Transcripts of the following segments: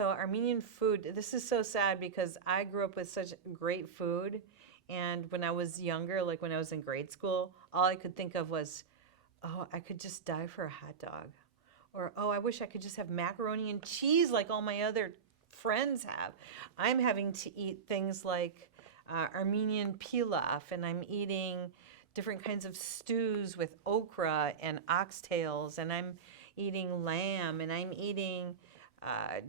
So Armenian food, this is so sad because I grew up with such great food. And when I was younger, like when I was in grade school, all I could think of was, oh, I could just die for a hot dog. Or, oh, I wish I could just have macaroni and cheese like all my other friends have. I'm having to eat things like Armenian pilaf, and I'm eating different kinds of stews with okra and oxtails, and I'm eating lamb, and I'm eating uh,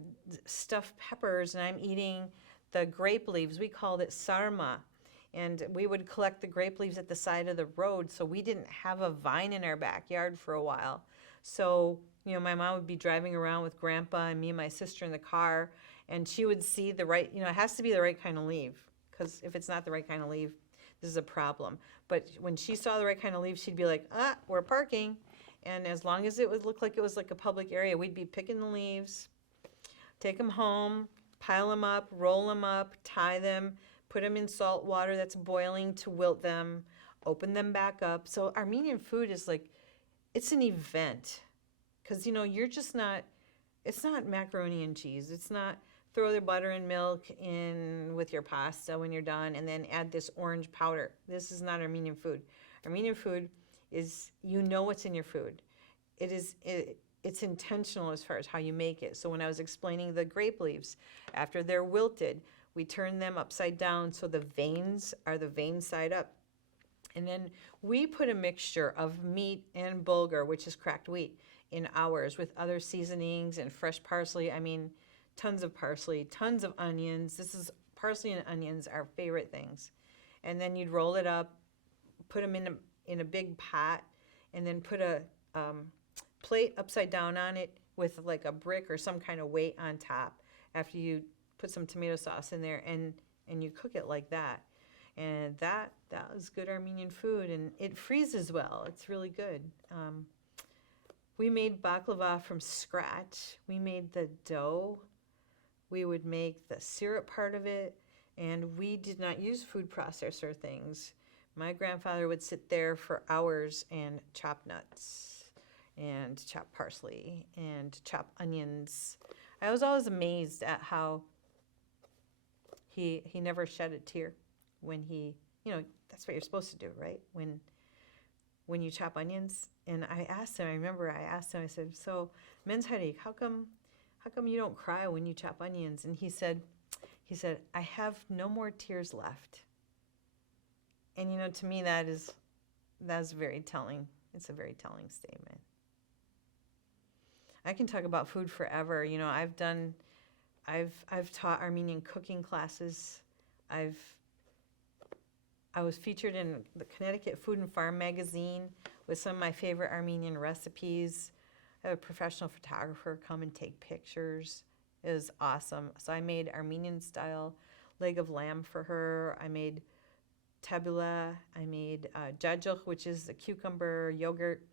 stuffed peppers, and I'm eating the grape leaves. We called it sarma. And we would collect the grape leaves at the side of the road, so we didn't have a vine in our backyard for a while. So, my mom would be driving around with grandpa and me and my sister in the car, and she would see the right, it has to be the right kind of leaf, because if it's not the right kind of leaf, this is a problem. But when she saw the right kind of leaf, she'd be like, we're parking. And as long as it would look like it was like a public area, we'd be picking the leaves, take them home, pile them up, roll them up, tie them, put them in salt water that's boiling to wilt them, open them back up. So Armenian food is like, it's an event. Because, you're just not, it's not macaroni and cheese. It's not throw the butter and milk in with your pasta when you're done and then add this orange powder. This is not Armenian food. Armenian food is, what's in your food. It's intentional as far as how you make it. So when I was explaining the grape leaves, after they're wilted, we turn them upside down so the veins are the vein side up. And then we put a mixture of meat and bulgur, which is cracked wheat, in ours with other seasonings and fresh parsley. I mean, tons of parsley, tons of onions. This is parsley and onions, our favorite things. And then you'd roll it up, put them in a big pot, and then put a plate upside down on it with like a brick or some kind of weight on top after you put some tomato sauce in there, and you cook it like that. And that was good Armenian food, and it freezes well. It's really good. We made baklava from scratch. We made the dough. We would make the syrup part of it, and we did not use food processor things. My grandfather would sit there for hours and chop nuts and chop parsley and chop onions. I was always amazed at how he never shed a tear when he, that's what you're supposed to do, right? When you chop onions. And I remember I asked him, I said, so Men's Harik, how come you don't cry when you chop onions? And he said, I have no more tears left. And to me that's very telling. It's a very telling statement. I can talk about food forever. I've taught Armenian cooking classes. I was featured in the Connecticut Food and Farm magazine with some of my favorite Armenian recipes. I had a professional photographer come and take pictures. It was awesome. So I made Armenian style leg of lamb for her. I made tabula. I made jajuk, which is a cucumber yogurt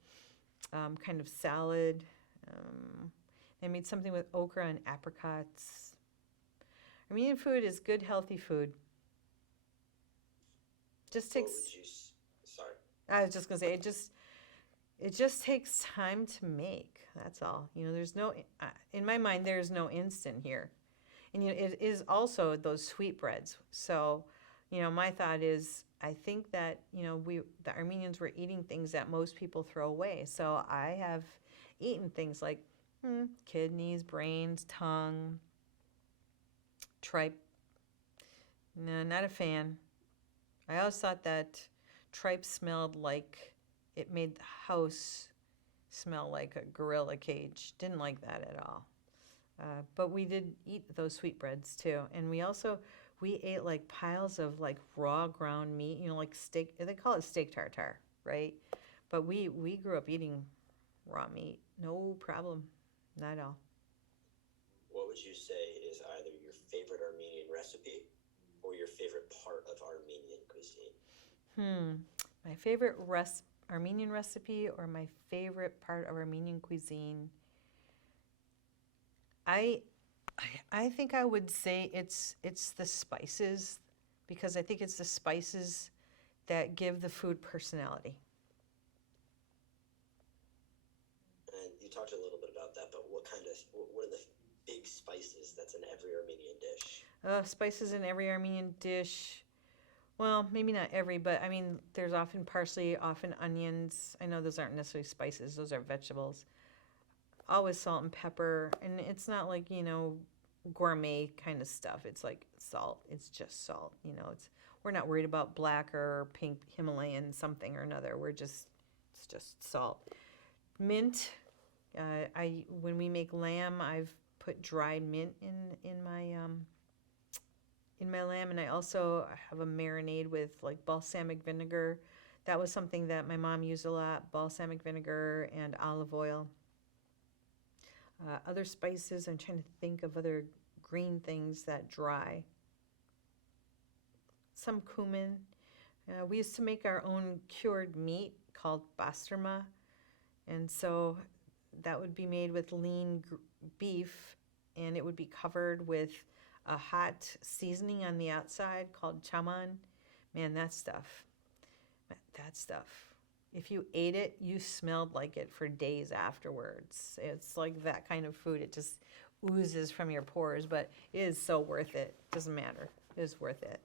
kind of salad. I made something with okra and apricots. Armenian food is good, healthy food. Just takes. Sorry. I was just gonna say it just takes time to make. That's all. There's no in my mind there's no instant here, and it is also those sweetbreads. So, my thought is I think that the Armenians were eating things that most people throw away. So I have eaten things like kidneys, brains, tongue, tripe. No, not a fan. I always thought that tripe smelled like it made the house smell like a gorilla cage. Didn't like that at all. But we did eat those sweetbreads too. And we ate like piles of like raw ground meat, like steak. They call it steak tartare, right? But we grew up eating raw meat. No problem. Not at all. What would you say is either your favorite Armenian recipe or your favorite part of Armenian cuisine? My favorite Armenian recipe or my favorite part of Armenian cuisine? I think I would say it's the spices, because I think it's the spices that give the food personality. And you talked a little bit about that, but what are the big spices that's Spices in every Armenian dish. Well, maybe not every, but I mean, there's often parsley, often onions. I know those aren't necessarily spices, those are vegetables. Always salt and pepper. And it's not like, gourmet kind of stuff. It's like salt. It's just salt. We're not worried about black or pink Himalayan something or another. It's just salt. Mint. When we make lamb, I've put dried mint in my lamb, and I also have a marinade with like balsamic vinegar. That was something that my mom used a lot, balsamic vinegar and olive oil. Other spices, I'm trying to think of other green things that dry. Some cumin. We used to make our own cured meat called basturma, and so that would be made with lean beef, and it would be covered with a hot seasoning on the outside called chaman. Man, that stuff. If you ate it, you smelled like it for days afterwards. It's like that kind of food. It just oozes from your pores, but it is so worth it. Doesn't matter. It is worth it.